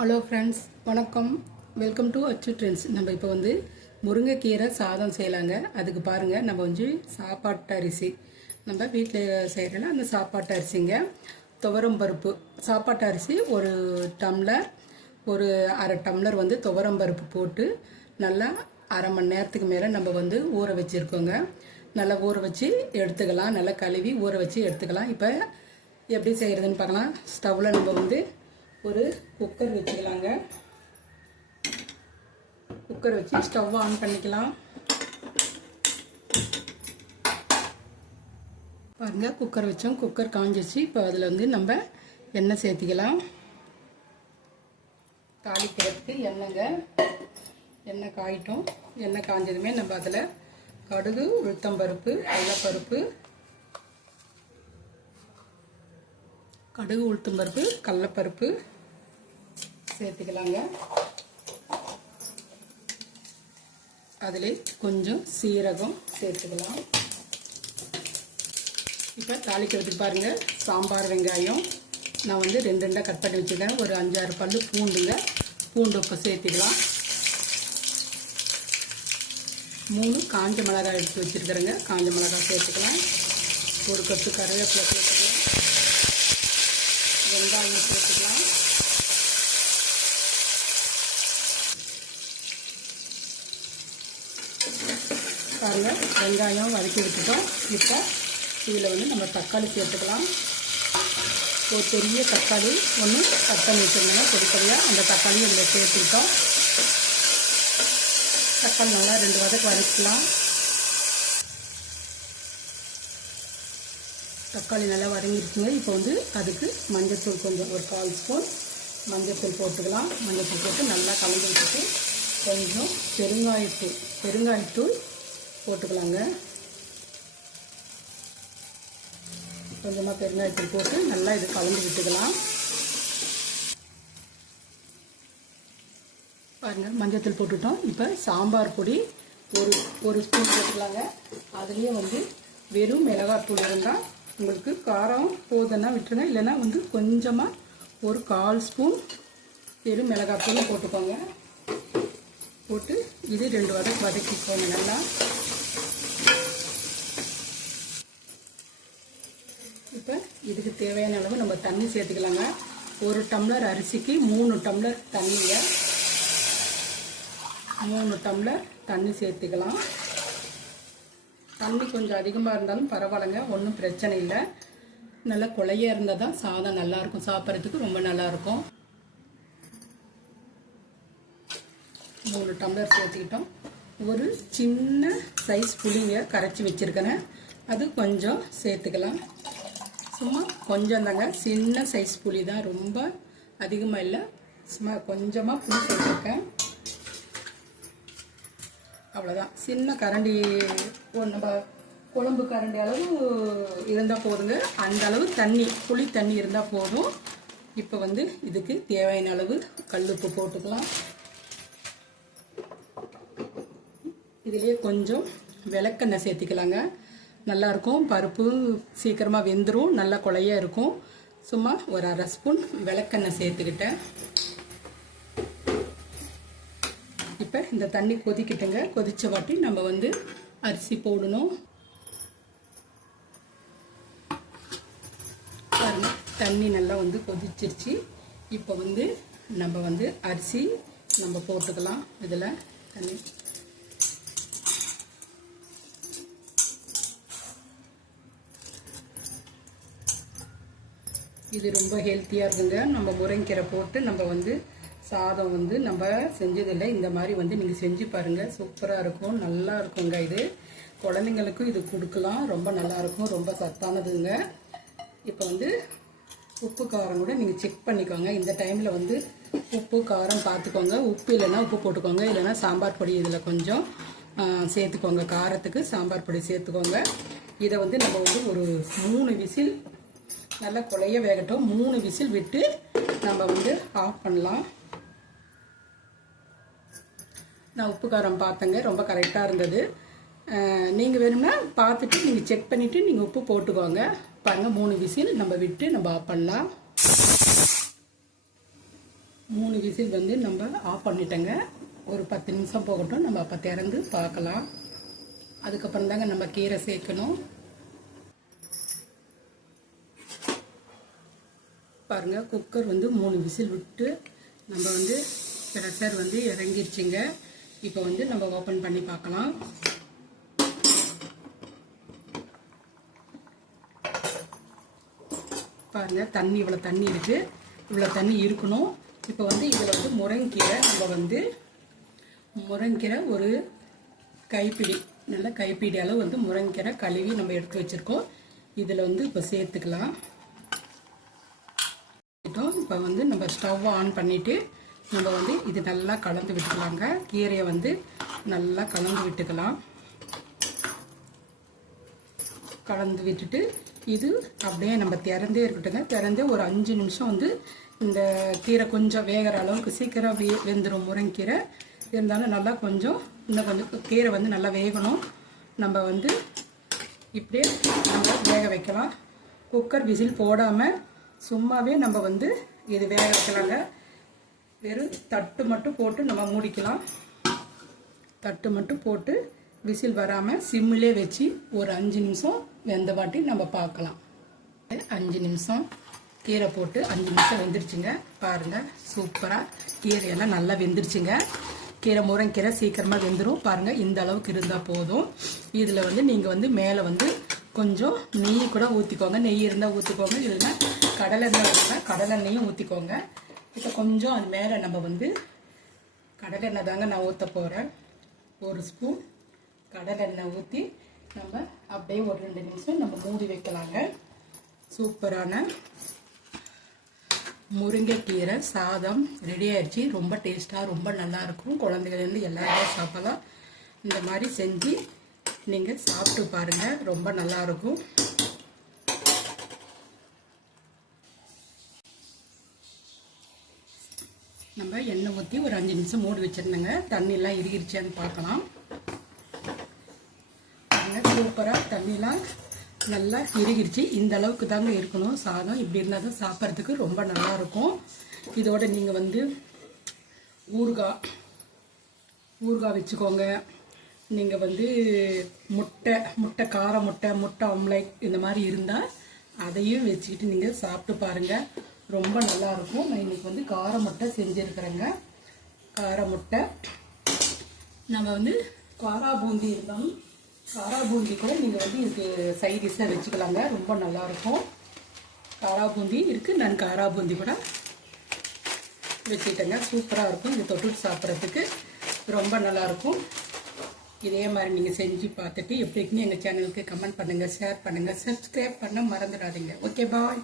Hello friends, வணக்கம். Welcome to அச்சு trends. நம்ம இப்போ வந்து முருங்கைக்கீரை சாதம் செய்யலாங்க. அதுக்கு பாருங்கள், நம்ம வந்து சாப்பாட்டு அரிசி நம்ம வீட்டில் செய்கிறோன்னா அந்த சாப்பாட்டு அரிசிங்க. துவரம் பருப்பு சாப்பாட்டு அரிசி ஒரு டம்ளர், ஒரு அரை டம்ளர் வந்து துவரம் பருப்பு போட்டு நல்லா அரை மணி நேரத்துக்கு மேலே நம்ம வந்து ஊற வச்சுருக்கோங்க. நல்லா ஊற வச்சு எடுத்துக்கலாம். நல்லா கழுவி ஊற வச்சு எடுத்துக்கலாம். இப்போ எப்படி செய்கிறதுன்னு பார்க்கலாம். ஸ்டவ்வில் நம்ம வந்து ஒரு குக்கர் வச்சுக்கலாங்க. குக்கர் வச்சு ஸ்டவ் ஆன் பண்ணிக்கலாம். பாருங்க, குக்கர் வச்சோம். குக்கர் காஞ்சிச்சு. இப்போ அதில் வந்து நம்ம எண்ணெய் சேர்த்திக்கலாம். தாளிக்கிறதுக்கு எண்ணெய்ங்க. எண்ணெய் காயிட்டோம். எண்ணெய் காஞ்சதுமே நம்ம அதில் கடுகு, உளுத்தம்பருப்பு, கடலைப்பருப்பு, கடுகு, உளுத்தம்பருப்பு, கடலைப்பருப்பு சேர்த்துக்கலாங்க. அதில் கொஞ்சம் சீரகம் சேர்த்துக்கலாம். இப்போ தாளிக்கிறதுக்கு பாருங்கள், சாம்பார் வெங்காயம் நான் வந்து ரெண்டு ரெண்டாக கட் பண்ணி வச்சுருக்கேன். ஒரு 5-6 பல்லு பூண்டுங்க. பூண்டு இப்போ சேர்த்துக்கலாம். 3 காஞ்ச மிளகாய் எடுத்து வச்சுருக்கிறேங்க. காஞ்ச மிளகாய் சேர்த்துக்கலாம். ஒரு கப்பு கருவேப்பிலை சேர்த்துக்கலாம். வெங்காயம் சேர்த்துக்கலாம். பாருங்கள், வெங்காயம் வதக்கி விட்டுட்டோம். இப்போ இதில் வந்து நம்ம தக்காளி சேர்த்துக்கலாம். ஒரு பெரிய தக்காளி ஒன்று கட் பண்ணி வச்சுருந்தோங்க பொடிப்படியாக. அந்த தக்காளியும் இதில் சேர்த்துக்கிட்டோம். தக்காளி நல்லா 2 வதக்கு வதக்கலாம். தக்காளி நல்லா வதங்கிடுச்சுங்க. இப்போ வந்து அதுக்கு மஞ்சள்தூள் கொஞ்சம் ஒரு 1/4 ஸ்பூன் மஞ்சள்தூள் போட்டுக்கலாம். மஞ்சள்தூள் போட்டு நல்லா கலந்து விட்டுட்டு கொஞ்சம் பெருங்காயத்தூள் போட்டுக்கலாங்க. கொஞ்சமாக பெருங்காயத்தூள் போட்டு நல்லா இது கலந்து விட்டுக்கலாம். பாருங்கள், மஞ்சள்தூள் போட்டுட்டோம். இப்போ சாம்பார் பொடி ஒரு ஸ்பூன் போட்டுக்கலாங்க. அதுலேயே வந்து வெறும் மிளகாத்தூள் இருந்தால் உங்களுக்கு காரம் போதுன்னா விட்டுருங்க. இல்லைன்னா வந்து கொஞ்சமாக ஒரு 1/4 ஸ்பூன் வெறும் மிளகாத்தூள் போட்டுக்கோங்க. போட்டு இது 2 வதக்கிக்கோங்க நல்லா. இப்போ இதுக்கு தேவையான அளவு நம்ம தண்ணி சேர்த்துக்கலாங்க. 1 டம்ளர் அரிசிக்கு 3 டம்ளர் தண்ணிங்க. 3 டம்ளர் தண்ணி சேர்த்துக்கலாம். தண்ணி கொஞ்சம் அதிகமாக இருந்தாலும் பரவாயில்லைங்க, ஒன்றும் பிரச்சனை இல்லை. நல்லா குழையாக இருந்தால் தான் சாதம் நல்லாயிருக்கும், சாப்பிட்றதுக்கு ரொம்ப நல்லாயிருக்கும். 3 டம்ளர் சேர்த்துக்கிட்டோம். ஒரு சின்ன சைஸ் புளிங்க கரைச்சி வச்சுருக்கேன், அது கொஞ்சம் சேர்த்துக்கலாம். சும்மா கொஞ்சம் தாங்க, சின்ன சைஸ் புளி தான், ரொம்ப அதிகமாக இல்லை. சும்மா கொஞ்சமாக புளி சேர்த்துருக்கேன், அவ்வளோதான். சின்ன கரண்டி நம்ம குழம்பு கரண்டி அளவு இருந்தால் போதுங்க. அந்த அளவு தண்ணி, புளி தண்ணி இருந்தால் போதும். இப்போ வந்து இதுக்கு தேவையான அளவு கல்லுப்பு போட்டுக்கலாம். இதுலேயே கொஞ்சம் விளக்கெண்ணெய் சேர்த்திக்கலாங்க. நல்லாயிருக்கும். பருப்பு சீக்கிரமாக வெந்துடும், நல்லா குழையாக இருக்கும். சும்மா ஒரு 1/2 ஸ்பூன் விளக்கெண்ணெய் சேர்த்துக்கிட்டேன். இப்போ இந்த தண்ணி கொதிக்கிட்டுங்க. கொதிச்ச வாட்டி நம்ம வந்து அரிசி போடணும். பாருங்க, தண்ணி நல்லா வந்து கொதிச்சிருச்சு. இப்போ வந்து நம்ம வந்து அரிசி நம்ம போட்டுக்கலாம். இதில் தண்ணி இது ரொம்ப ஹெல்த்தியாக இருக்குங்க. நம்ம முருங்கைக்கீரை போட்டு நம்ம வந்து சாதம் வந்து நம்ம செஞ்சதில்லை. இந்த மாதிரி வந்து நீங்கள் செஞ்சு பாருங்கள், சூப்பராக இருக்கும், நல்லா இருக்குங்க. இது குழந்தைங்களுக்கும் இது கொடுக்கலாம், ரொம்ப நல்லாயிருக்கும், ரொம்ப சத்தானதுங்க. இப்போ வந்து உப்பு காரம் கூட நீங்கள் செக் பண்ணிக்கோங்க. இந்த டைமில் வந்து உப்பு காரம் பார்த்துக்கோங்க. உப்பு இல்லைன்னா உப்பு போட்டுக்கோங்க, இல்லைன்னா சாம்பார் பொடி இதில் கொஞ்சம் சேர்த்துக்கோங்க. காரத்துக்கு சாம்பார் பொடி சேர்த்துக்கோங்க. இதை வந்து நம்ம வந்து ஒரு 3 விசில் நல்லா குழைய வேகட்டும். 3 விசில் விட்டு நம்ம வந்து ஆஃப் பண்ணலாம். நான் உப்பு காரம் பார்த்தேங்க, ரொம்ப கரெக்டாக இருந்தது. நீங்கள் வேணும்னா பார்த்துட்டு நீங்கள் செக் பண்ணிவிட்டு நீங்கள் உப்பு போட்டுக்கோங்க. பாருங்கள், 3 விசில் நம்ம விட்டு நம்ம ஆஃப் பண்ணலாம். 3 விசில் வந்து நம்ம ஆஃப் பண்ணிட்டோங்க. ஒரு 10 நிமிஷம் போகட்டும், நம்ம அப்போ திறந்து பார்க்கலாம். அதுக்கப்புறம் தாங்க நம்ம கீரை சேர்க்கணும். பாருங்கள், குக்கர் வந்து 3 விசில் விட்டு நம்ம வந்து ப்ரெஷர் வந்து இறங்கிருச்சுங்க. இப்போ வந்து நம்ம ஓப்பன் பண்ணி பார்க்கலாம். பாருங்கள், தண்ணி இவ்வளோ தண்ணி இருக்குது, இவ்வளோ தண்ணி இருக்கணும். இப்போ வந்து இதில் வந்து முருங்கீரை, நம்ம வந்து முருங்கீரை ஒரு கைப்பிடி, நல்ல கைப்பிடி அளவு வந்து முருங்கீரை கழுவி நம்ம எடுத்து வச்சுருக்கோம். இதில் வந்து இப்போ சேர்த்துக்கலாம். இப்போ வந்து நம்ம ஸ்டவ் ஆன் பண்ணிவிட்டு நம்ம வந்து இது நல்லா கலந்து விட்டுக்கலாங்க. கீரையை வந்து நல்லா கலந்து விட்டுக்கலாம். கலந்து விட்டுட்டு இது அப்படியே நம்ம திறந்தே இருக்கட்டுங்க. திறந்தே ஒரு 5 நிமிஷம் வந்து இந்த கீரை கொஞ்சம் வேகிற அளவுக்கு சீக்கிரம் வெந்துடும். முருங்கீரை இருந்தாலும் நல்லா கொஞ்சம் இன்னும் கொஞ்சம் கீரை வந்து நல்லா வேகணும். நம்ம வந்து இப்படியே நம்ம வேக வைக்கலாம். குக்கர் விசில் போடாமல் சும்மாவே நம்ம வந்து இது வேக வைக்கலாங்க. வெறும் தட்டு மட்டும் போட்டு நம்ம மூடிக்கலாம். தட்டு மட்டும் போட்டு விசில் வராமல் சிம்மிலே வச்சு ஒரு 5 நிமிஷம் வெந்த வாட்டி நம்ம பார்க்கலாம். 5 நிமிஷம் கீரை போட்டு 5 நிமிஷம் வெந்துருச்சுங்க. பாருங்கள், சூப்பராக கீரையெல்லாம் நல்லா வெந்துருச்சுங்க. கீரை முருங்கீரை சீக்கிரமாக வெந்துடும். பாருங்கள், இந்த அளவுக்கு இருந்தால் போதும். இதில் வந்து நீங்கள் வந்து மேலே வந்து கொஞ்சம் நெய் கூட ஊற்றிக்கோங்க. நெய் இருந்தால் ஊற்றிக்கோங்க, இல்லைன்னா கடலெண்ணெய் இருந்தால் கடலெண்ணெயும் ஊற்றிக்கோங்க. இப்போ கொஞ்சம் அது மேலே நம்ம வந்து கடலெண்ணெய் தாங்க நான் ஊற்ற போகிறேன். 1 ஸ்பூன் கடலெண்ணெய் ஊற்றி நம்ம அப்படியே ஒரு 2 நிமிஷம் நம்ம மூடி வைக்கலாங்க. சூப்பரான முருங்கைக்கீரை சாதம் ரெடி ஆயிடுச்சு. ரொம்ப டேஸ்ட்டாக ரொம்ப நல்லாயிருக்கும். குழந்தைகள்லேருந்து எல்லாருமே சாப்பிடலாம். இந்த மாதிரி செஞ்சு நீங்கள் சாப்பிட்டு பாருங்கள், ரொம்ப நல்லாயிருக்கும். நம்ம எண்ணெய் ஊற்றி ஒரு 5 நிமிஷம் மூடி வச்சுருந்தேங்க. தண்ணியெல்லாம் இறுகிருச்சான்னு பார்க்கலாம். சூப்பராக தண்ணியெலாம் நல்லா இறுகிருச்சு. இந்த அளவுக்கு தாங்க இருக்கணும் சாதம். இப்படி இருந்தால் தான் சாப்பிட்றதுக்கு ரொம்ப நல்லாயிருக்கும். இதோட நீங்கள் வந்து ஊறுகாய் வச்சுக்கோங்க. நீங்கள் வந்து முட்டை கார முட்டை ஆம்லேட் இந்த மாதிரி இருந்தால் அதையும் வச்சுக்கிட்டு நீங்கள் சாப்பிட்டு பாருங்கள், ரொம்ப நல்லாயிருக்கும். நான் இன்றைக்கி வந்து கார முட்டை செஞ்சுருக்கிறேங்க. கார முட்டை நம்ம வந்து காரா பூந்தி இருந்தாலும் காரா பூந்தி கூட நீங்கள் வந்து இதுக்கு சைடிஷாக வச்சுக்கலாங்க, ரொம்ப நல்லாயிருக்கும். காரா பூந்தி இருக்குது, நான் காரா பூந்தி கூட வச்சுக்கிட்டேங்க. சூப்பராக இருக்கும். இது தொட்டுட்டு சாப்பிட்றதுக்கு ரொம்ப நல்லாயிருக்கும். இதே மாதிரி நீங்கள் செஞ்சு பார்த்துட்டு எப்படி இருக்குன்னு எங்கள் சேனலுக்கு கமெண்ட் பண்ணுங்கள், ஷேர் பண்ணுங்கள், சப்ஸ்கிரைப் பண்ண மறந்துடாதீங்க. ஓகே, பாய்.